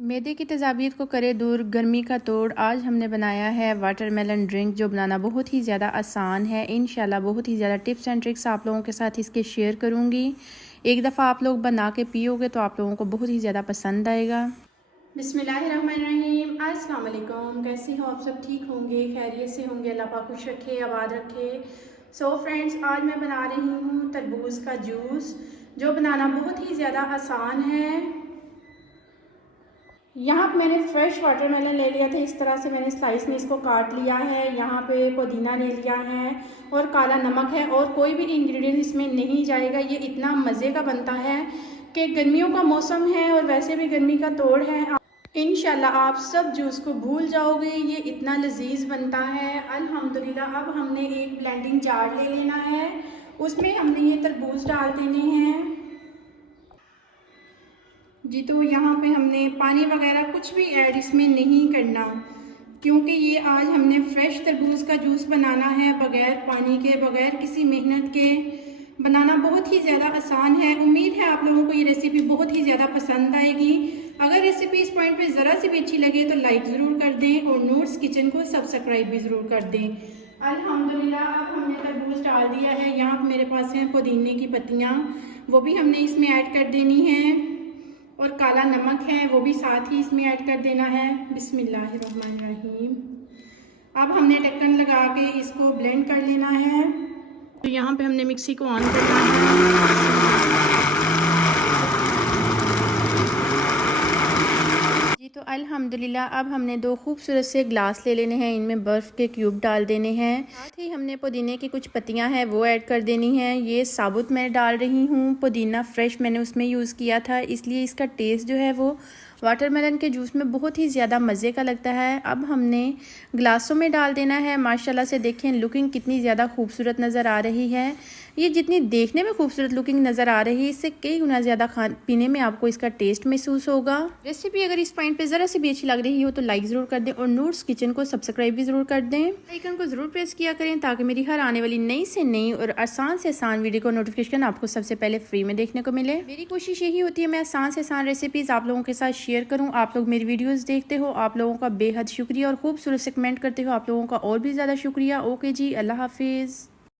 मैदे की तेज़ाबियत को करे दूर, गर्मी का तोड़। आज हमने बनाया है वाटरमेलन ड्रिंक, जो बनाना बहुत ही ज़्यादा आसान है। इंशाल्लाह बहुत ही ज़्यादा टिप्स एंड ट्रिक्स आप लोगों के साथ इसके शेयर करूँगी। एक दफ़ा आप लोग बना के पियोगे तो आप लोगों को बहुत ही ज़्यादा पसंद आएगा। बिस्मिल्लाहिर्रहमानिर्रहीम। अस्सलाम वालेकुम। कैसी हो आप सब? ठीक होंगे, खैरियत से होंगे। अल्लाह पाक खुश रखे, आबाद रखे। सो फ्रेंड्स, आज मैं बना रही हूँ तरबूज का जूस, जो बनाना बहुत ही ज़्यादा आसान है। यहाँ पे मैंने फ्रेश वाटरमेलन ले लिया था। इस तरह से मैंने स्लाइस में इसको काट लिया है। यहाँ पे पुदीना ले लिया है और काला नमक है, और कोई भी इंग्रेडिएंट इसमें नहीं जाएगा। ये इतना मज़े का बनता है कि गर्मियों का मौसम है और वैसे भी गर्मी का तोड़ है। इंशाल्लाह आप सब जूस को भूल जाओगे, ये इतना लजीज बनता है। अल्हम्दुलिल्लाह। अब हमने एक ब्लेंडिंग जार ले लेना है, उसमें हमने ये तरबूज डाल देने हैं जी। तो यहाँ पे हमने पानी वगैरह कुछ भी ऐड इसमें नहीं करना, क्योंकि ये आज हमने फ्रेश तरबूज का जूस बनाना है, बग़ैर पानी के, बग़ैर किसी मेहनत के। बनाना बहुत ही ज़्यादा आसान है। उम्मीद है आप लोगों को ये रेसिपी बहुत ही ज़्यादा पसंद आएगी। अगर रेसिपी इस पॉइंट पे ज़रा सी भी अच्छी लगे तो लाइक ज़रूर कर दें और नूर्स किचन को सब्सक्राइब भी ज़रूर कर दें। अल्हम्दुलिल्लाह। अब हमने तरबूज डाल दिया है। यहाँ पर मेरे पास हैं पुदीने की पत्तियाँ, वो भी हमने इसमें ऐड कर देनी है, और काला नमक है वो भी साथ ही इसमें ऐड कर देना है। बिस्मिल्लाहिर्रहमानिर्रहीम। अब हमने ढक्कन लगा के इसको ब्लेंड कर लेना है। तो यहाँ पे हमने मिक्सी को ऑन करना है जी। तो अल्हम्दुलिल्लाह अब हमने दो खूबसूरत से ग्लास ले लेने हैं, इनमें बर्फ़ के क्यूब डाल देने हैं। साथ ही हमने पुदीने की कुछ पत्तियां हैं वो ऐड कर देनी हैं। ये साबुत मैं डाल रही हूँ, पुदीना फ्रेश मैंने उसमें यूज़ किया था, इसलिए इसका टेस्ट जो है वो वाटरमेलन के जूस में बहुत ही ज़्यादा मज़े का लगता है। अब हमने ग्लासों में डाल देना है। माशाल्लाह से देखें लुकिंग कितनी ज़्यादा खूबसूरत नज़र आ रही है। ये जितनी देखने में खूबसूरत लुकिंग नज़र आ रही है, इससे कई गुना ज़्यादा पीने में आपको इसका टेस्ट महसूस होगा। रेसिपी अगर इस पॉइंट पे ज़रा सी भी अच्छी लग रही हो तो लाइक ज़रूर कर दें और नूर्स किचन को सब्सक्राइब भी ज़रूर कर दें। आइकन को ज़रूर प्रेस किया करें ताकि मेरी हर आने वाली नई से नई और आसान से आसान वीडियो को नोटिफिकेशन आपको सबसे पहले फ्री में देखने को मिले। मेरी कोशिश यही होती है मैं आसान से आसान रेसिपीज़ आप लोगों के साथ शेयर करूँ। आप लोग मेरी वीडियोज़ देखते हो, आप लोगों का बेहद शुक्रिया, और खूबसूरत से कमेंट करते हो, आप लोगों का और भी ज़्यादा शुक्रिया। ओके जी, अल्लाह हाफिज़।